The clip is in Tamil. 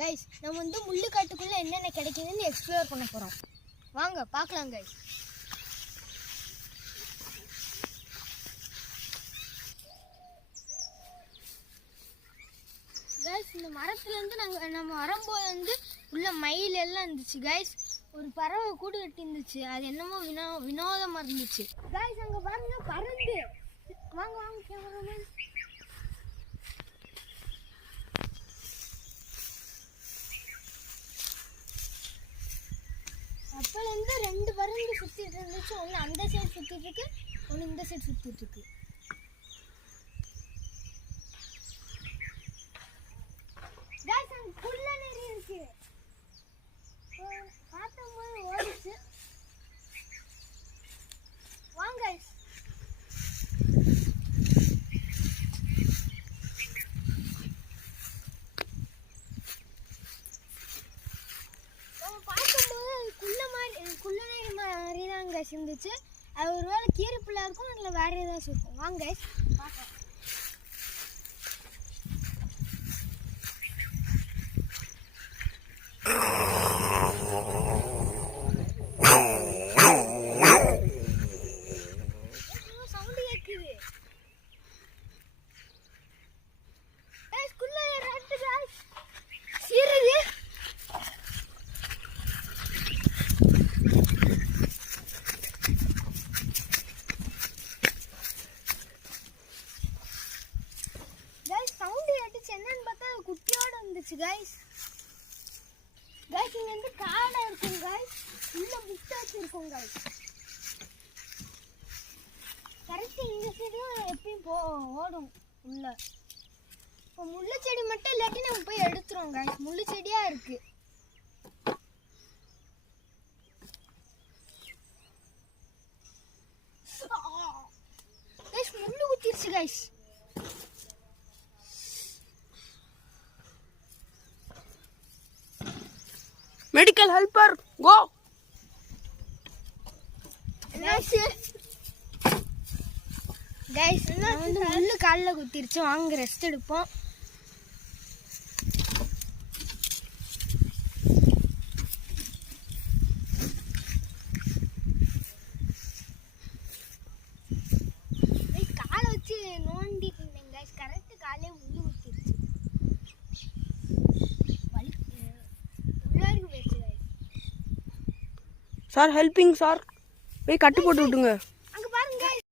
கைஸ் நம்ம வந்து முள்ளுக்காட்டுக்குள்ள என்னென்ன கிடைக்குதுன்னு எக்ஸ்ப்ளோர் பண்ண போறோம். வாங்க பார்க்கலாம் கைஸ். கைஸ் இந்த மரத்துல இருந்து நம்ம வரும்போது வந்து உள்ள மயில் எல்லாம் இருந்துச்சு கைஸ். ஒரு பறவை கூடு கட்டி இருந்துச்சு. அது என்னமோ வினோதமா இருந்துச்சு கைஸ். அங்க பாருங்க பருந்து. வாங்க வாங்க கேமராமேன். அப்போலேருந்து 2 பருந்து சுற்றிட்டு இருந்துச்சு. ஒன்று அந்த சைடு சுற்றிட்டு இருக்கு, ஒன்று இந்த சைடு சுற்றிட்டு இருக்கு. கைஸ் அங்கே புல்ல நிறைய இருக்கு. பார்த்தம்போது ஓடிச்சு. வாங்க கைஸ். குள்ளநரி மாதிரி தான் கைஸ் இருந்துச்சு. அது ஒரு வேளை கீரை பிள்ளை இருக்கும், இல்லை வேற ஏதாச்சும் இருக்கும். வாங்க கைஸ் பார்க்கலாம். சவுண்டு கேட்குது கைஸ். குள்ளநரி ரெட்டு கைஸ் சீருது. என்னன்னு பார்த்தா குட்டியோட வந்துச்சு கைஸ். கைஸ் இங்க வந்து காடை இருக்கும் கைஸ். உள்ள முட்டை வச்சிருக்கோம் கைஸ். கரெக்ட் இந்த சைடும் எப்பயும் ஓடும் உள்ள. இப்போ முள்ளு செடி மட்டும் இல்லாட்டி நம்ம போய் எடுத்துருவோம் கைஸ். முள்ளு செடியா இருக்கு. கைஸ் முள்ளு குத்திருச்சு கைஸ். மெடிக்கல் ஹெல்ப்பர் கோ. கைஸ் வந்து முள்ளு காலில் குத்திருச்சு. வாங்க ரெஸ்ட் எடுப்போம். காலை வச்சு நோண்டிட்டு இருந்தேன் கைஸ். கரெக்ட் காலே முள்ளு குத்திருச்சு. Sir helping sir. போய் கட்டு போட்டு விட்டுங்க.